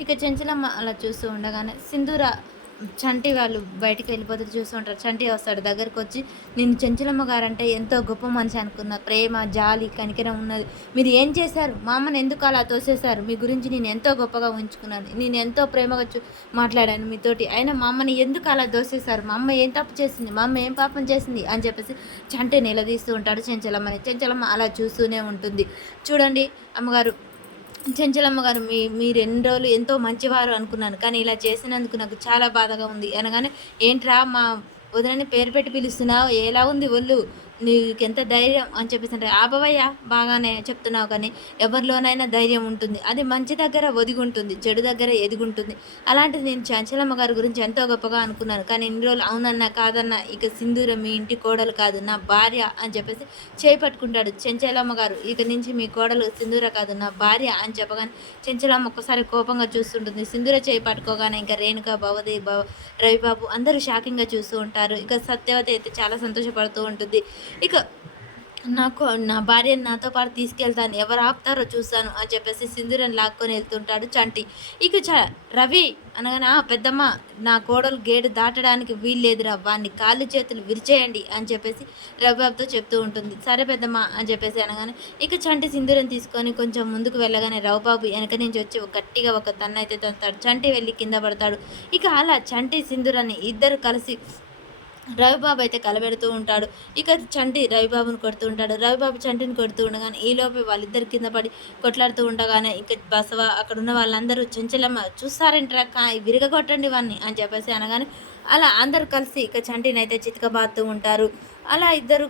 ఇక చెంచలమ్మ అలా చూస్తూ ఉండగానే సింధూర చంటి వాళ్ళు బయటికి వెళ్ళిపోతారు చూస్తూ ఉంటారు. చంటి వస్తాడు దగ్గరకు వచ్చి నేను చెంచలమ్మ గారంటే ఎంతో గొప్ప మనిషి అనుకున్న. ప్రేమ జాలి కనికరం ఉన్నది. మీరు ఏం చేశారు? మా అమ్మని ఎందుకు అలా తోసేశారు? మీ గురించి నేను ఎంతో గొప్పగా ఉంచుకున్నాను నేను ఎంతో ప్రేమగా చూ మాట్లాడాను మీతోటి. అయినా మా అమ్మని ఎందుకు అలా దోసేశారు మా అమ్మ ఏం తప్పు చేసింది? మా అమ్మ ఏం పాపం చేసింది? అని చెప్పేసి చంటి నిలదీస్తూ ఉంటాడు చెంచలమ్మని. చెంచలమ్మ అలా చూస్తూనే ఉంటుంది. చూడండి అమ్మగారు చెంచలమ్మ గారు మీ మీరు ఎన్ని రోజులు ఎంతో మంచివారు అనుకున్నాను. కానీ ఇలా చేసినందుకు నాకు చాలా బాధగా ఉంది. అనగానే ఏంట్రా మా వదినని పేరు పెట్టి పిలుస్తున్నావు? ఎలా ఉంది ఒళ్ళు? నీకు ఎంత ధైర్యం అని చెప్పేసి అంటే ఆబవయ్య బాగానే చెప్తున్నావు కానీ ఎవరిలోనైనా ధైర్యం ఉంటుంది. అది మంచి దగ్గర ఒదిగుంటుంది. చెడు దగ్గర ఎదుగుంటుంది. అలాంటిది నేను చంచలమ్మ గారి గురించి ఎంతో గొప్పగా అనుకున్నాను. కానీ ఇన్ని రోజులు అవునన్నా కాదన్నా ఇక సింధూర మీ ఇంటి కోడలు కాదు నా భార్య అని చెప్పేసి చేపట్టుకుంటాడు చెంచలమ్మ గారు. ఇక నుంచి మీ కోడలు సింధూర కాదు నా భార్య అని చెప్పగానే చెంచలమ్మ ఒక్కసారి కోపంగా చూస్తుంటుంది. సింధూర చేయి పట్టుకోగానే ఇంకా రేణుక భవది భవ రవిబాబు అందరూ షాకింగ్గా చూస్తూ ఉంటారు. ఇక సత్యవతి అయితే చాలా సంతోషపడుతూ ఉంటుంది. ఇక నాకు నా భార్యను నాతో పాటు తీసుకెళ్తాను. ఎవరు ఆపుతారో చూస్తాను అని చెప్పేసి సింధురని లాక్కొని వెళ్తుంటాడు చంటి. ఇక చ రవి అనగానే పెద్దమ్మ నా కోడలు గేటు దాటడానికి వీల్లేదురా వాడిని కాళ్ళు చేతులు విరిచేయండి అని చెప్పేసి రవిబాబుతో చెప్తూ ఉంటుంది. సరే పెద్దమ్మ అని చెప్పేసి అనగానే ఇక చంటి సింధూరం తీసుకొని కొంచెం ముందుకు వెళ్ళగానే రవిబాబు వెనక నుంచి వచ్చి గట్టిగా ఒక తన్నైతే తంతాడు. చంటి వెళ్ళి కింద పడతాడు. ఇక అలా చంటి సింధూరాన్ని ఇద్దరు కలిసి రవిబాబు అయితే కలబెడుతూ ఉంటాడు. ఇక చంటి రవిబాబుని కొడుతూ ఉంటాడు. రవిబాబు చంటిని కొడుతూ ఉండగానే ఈలోపే వాళ్ళిద్దరి కింద పడి కొట్లాడుతూ ఉండగానే ఇక బసవ అక్కడ ఉన్న వాళ్ళందరూ చెంచలమ్మ చూస్తారంటారా కా విరగొట్టండి వాడిని అని చెప్పేసి అనగానే అలా అందరూ కలిసి ఇక చంటిని అయితే చితకబాతూ ఉంటారు. అలా ఇద్దరు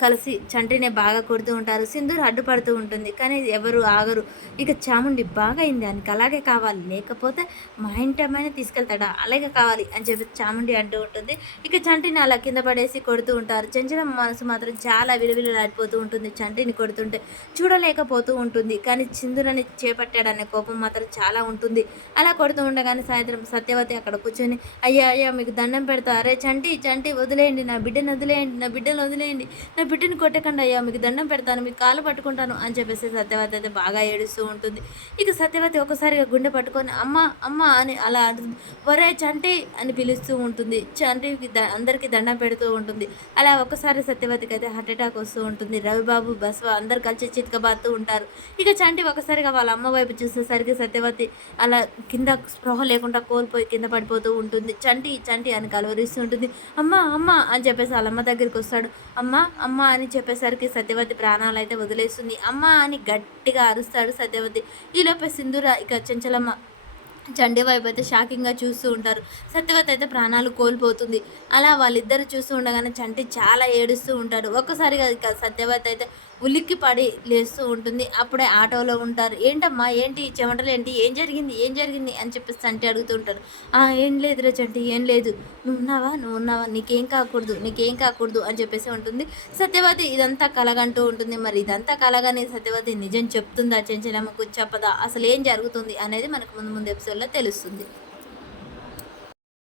కలిసి చంటిని బాగా కొడుతూ ఉంటారు సింధూర్ అడ్డుపడుతూ ఉంటుంది. కానీ ఎవరు ఆగరు. ఇక చాముండి బాగా అయింది దానికి అలాగే కావాలి. లేకపోతే మా ఇంటి అమ్మాయిని తీసుకెళ్తాడా? అలాగే కావాలి అని చెప్పి చాముండి అంటూ ఉంటుంది. ఇక చంటిని అలా కింద పడేసి కొడుతూ ఉంటారు. చెంచడం మనసు మాత్రం చాలా విలువిలాడిపోతూ ఉంటుంది చంటిని కొడుతుంటే. చూడలేకపోతూ ఉంటుంది. కానీ సింధూరని చేపట్టాడనే కోపం మాత్రం చాలా ఉంటుంది. అలా కొడుతూ ఉండగానే సాయంత్రం సత్యవతి అక్కడ కూర్చొని అయ్యా అయ్యా మీకు దండం పెడతా. అరే చంటి చంటి వదిలేయండి. నా బిడ్డను వదిలేయండి. నా బిడ్డను వదిలేయండి. నా బిడ్డని కొట్టకండి అయ్యా మీకు దండం పెడతాను మీకు కాలు పట్టుకుంటాను అని చెప్పేసి సత్యవతి అయితే బాగా ఏడుస్తూ ఉంటుంది. ఇక సత్యవతి ఒకసారిగా గుండె పట్టుకొని అమ్మ అమ్మ అని అలా అంటుంది. వరే చంటి అని పిలుస్తూ ఉంటుంది. చంటికి ద అందరికీ దండం పెడుతూ ఉంటుంది. అలా ఒకసారి సత్యవతికి అయితే హార్ట్ అటాక్ వస్తూ ఉంటుంది. రవిబాబు బస్వ అందరు కలిసి చితకబాతూ ఉంటారు. ఇక చంటి ఒకసారిగా వాళ్ళ అమ్మ వైపు చూసేసరికి సత్యవతి అలా కింద స్పృహ లేకుండా కోల్పోయి కింద పడిపోతూ ఉంటుంది. చంటి చంటి అని కలవరిస్తూ ఉంటుంది. అమ్మ అమ్మ అని చెప్పేసి వాళ్ళ అమ్మ దగ్గరికి వస్తాడు. అమ్మ అమ్మ అమ్మ అని చెప్పేసరికి సత్యవతి ప్రాణాలు అయితే వదిలేస్తుంది. అమ్మ అని గట్టిగా అరుస్తాడు సత్యవతి. ఈలోపే సింధూర ఇక చెంచలమ్మ. చండీ వైపు అయితే షాకింగ్గా చూస్తూ ఉంటారు. సత్యవతి అయితే ప్రాణాలు కోల్పోతుంది. అలా వాళ్ళిద్దరు చూస్తూ ఉండగానే చంటి చాలా ఏడుస్తూ ఉంటాడు. ఒక్కసారిగా సత్యవతి అయితే ఉలిక్కి పడి లేస్తూ ఉంటుంది. అప్పుడే ఆటోలో ఉంటారు. ఏంటమ్మా ఏంటి? చెమటలు ఏంటి? ఏం జరిగింది? ఏం జరిగింది? అని చెప్పేసి చంటి అడుగుతూ ఉంటారు ఏం లేదురా చంటి ఏం లేదు. నువ్వు ఉన్నావా? నువ్వు ఉన్నావా? నీకేం కాకూడదు నీకేం కాకూడదు అని చెప్పేసి ఉంటుంది. సత్యవతి ఇదంతా కలగంటూ ఉంటుంది. మరి ఇదంతా కలగానే సత్యవతి నిజం చెప్తుందా? చెంచలమ్మకు చెప్పదా అసలు ఏం జరుగుతుంది? అనేది మనకు ముందు ముందు ఎపిసోడ్లో తెలుస్తుంది.